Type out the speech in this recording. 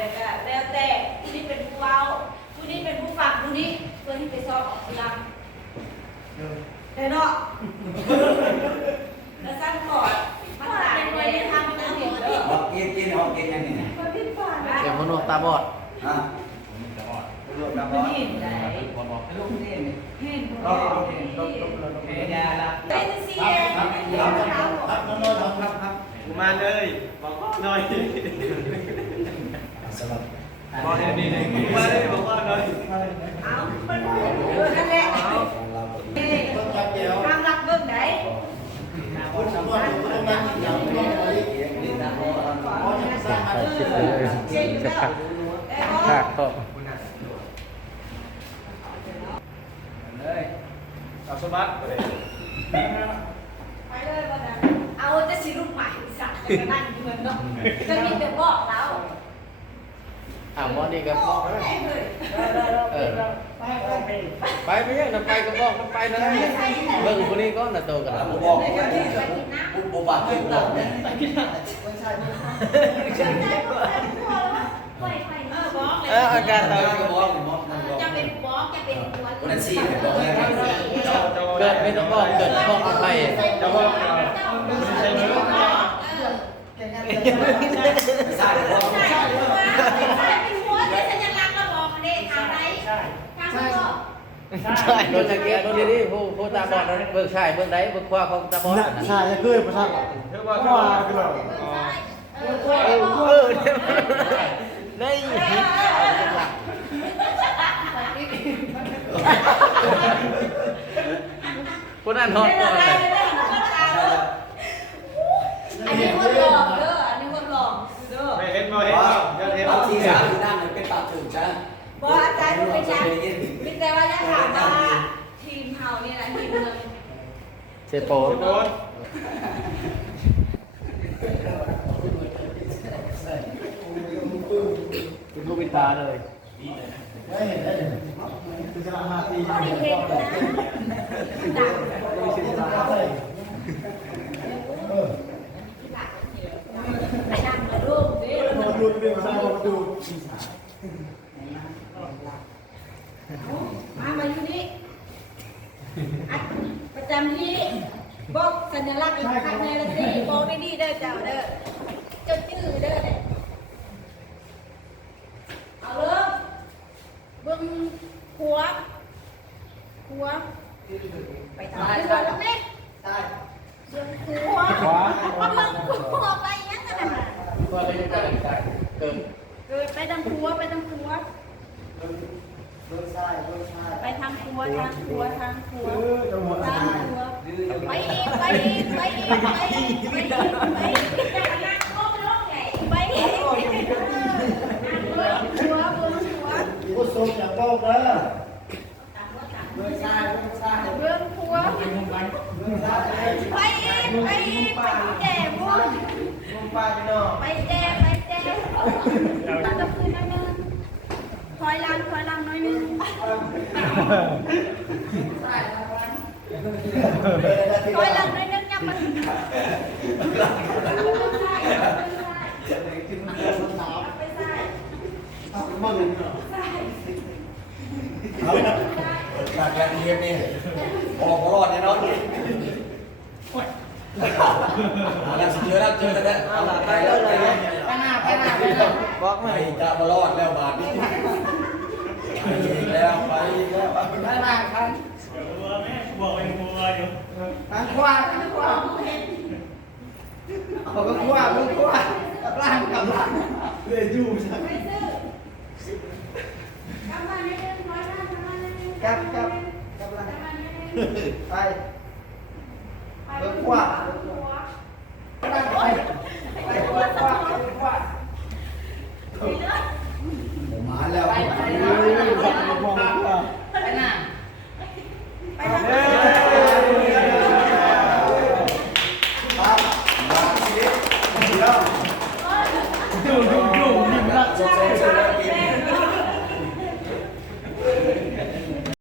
แล้วก็แล้วแต่ผู้นี้เป็นผู้เว้าผู้นี้เป็นผู้ฟังผู้นี้เพื่อที่ไปสอบออกเสียงแต่เนาะแล้วสั้นก่อนมันหลายเลยทำมันเห็นเด้อบอกกินกินหอมกินยังนี่คนที่ฝันเดี๋ยวมนุษย์ตาบอดฮะรวมกันบ่เห็นไหนลูกนี่นี่เห็นลองลองเห็นลองลองลองเห็นยาละเป็นเสียงครับครับครับครับครับครับกูมาเลยบอกว่าหน่อยสำหรับบอกให้ดีเลยกูมาเลยบอกว่าหน่อย เอามันเออนั่นแหละ ของเรา เอ้ทางรักเบิ่งไหน คุณสมบัติต้องนั่งอย่างนี้นี่นะเพราะว่า เออเก่งอยู่แล้วแต่ ค่ะ ว่า ก็ เลย เอาสมัครไปเลย ไปเลยวันนั้นเอาจะสิลูกใหม่สักจะนั่งเหมือนเนาะจะมีแต่บอกเรา อ่าหมอนี่ก็บอกแม่เลยเออไปไปยังนำไปก็บอกนำไปนะเบิ่งคนนี้ก็น่ะโตกันผมบอกผมผมบอกให้บอกเนี่ยเอออาการเราก็บอกผมบอกผมบอกจะเป็นบอกจะเป็นหัววันนั้นสี่ผมบอกเลยเจ้าเจ้าเกิดไม่ต้องบอกเกิดบอกกันไปเจ้าบอกเรา ใช่โดนตะเกียบโดนดีๆผู้ผู้ตาบอดนั้นเบิ่งชายเบิ่งใดเบิ่งขวาของตาบอดใช่จะเคยประทับเธอว่าก็ว่ากันหรอเออเออเออได้คนนั้นนอนก่อนเลย อันนี้คนหลอกเด้ออันนี้คนหลอกเด้อ ไม่เห็นมาเห็น ว่า ยังเห็น บางทีสามที่นั่งเป็นปากถึงจ้ะ บอกอาจารย์เป็นยังมีแต่ว่าจะถามว่าทีมเฮานี่นะทีม เมืองเซโปโดนเป็นลูกปิตาเลยไม่เห็นได้เลยคือจะมาตีก็ได้เห็นนะดังเออดังมาลูกดิมาดูเป็นภาษามาดูมามาอยู่นี่อัด ประจำที่บอกสัญลักษณ์อีกครั้งในละสิบอกได้ดีเด้อเจ้าเด้อเจ้าชื่อเด้อเนี่ยเอาเริ่มเบิ่งหัวหัวไปทางหัวแล้วแม่เบิ่งหัวเบิ่งหัวไปยังกันนะว่าไปยังไงเกิดเกิดไปทางหัวไปทางหัว ดูซ้ายดูซ้าย ไปทางหัวทางหัวทางหัวเออจังหวะทางหัวไปอีกไปอีกไปอีกไปอีกไปอีกไปอีกไปอีกหัวหัวหัวผู้ทรงจากโลกนะดูซ้ายดูซ้ายเบื้องหัวดูซ้ายไปอีกไปอีกไปแก่หัวดูป้าพี่น้องไปแก่ไปแก่ตั้งแต่คืนนั่นนึง ถอยลังถอยลังน่อยนึงถอยลังน่อยนึงยังมันมึงเอาหลักการเรียนนี่ออกรอดแน่นอนแล้วเจอแล้วเจอแล้วเอาละไปแล้วไปแล้ว ไปหน้าไปหน้าไปหน้าบอกไปมาจะมารอดแล้วบาทนี้ไปอีกแล้วไปอีกแล้วไปหน้าครับบัวแม่บัวเป็นบัวอยู่ทางขวาทางขวาเขาก็ขวาก็ขวากล่างกับล่างเลยอยู่ใช่ไปซื้อกลับมาหน่อยนึงถอยหลังกลับมางกับกับกับล่างกลับมางไปไปก็ขวา Obrigado.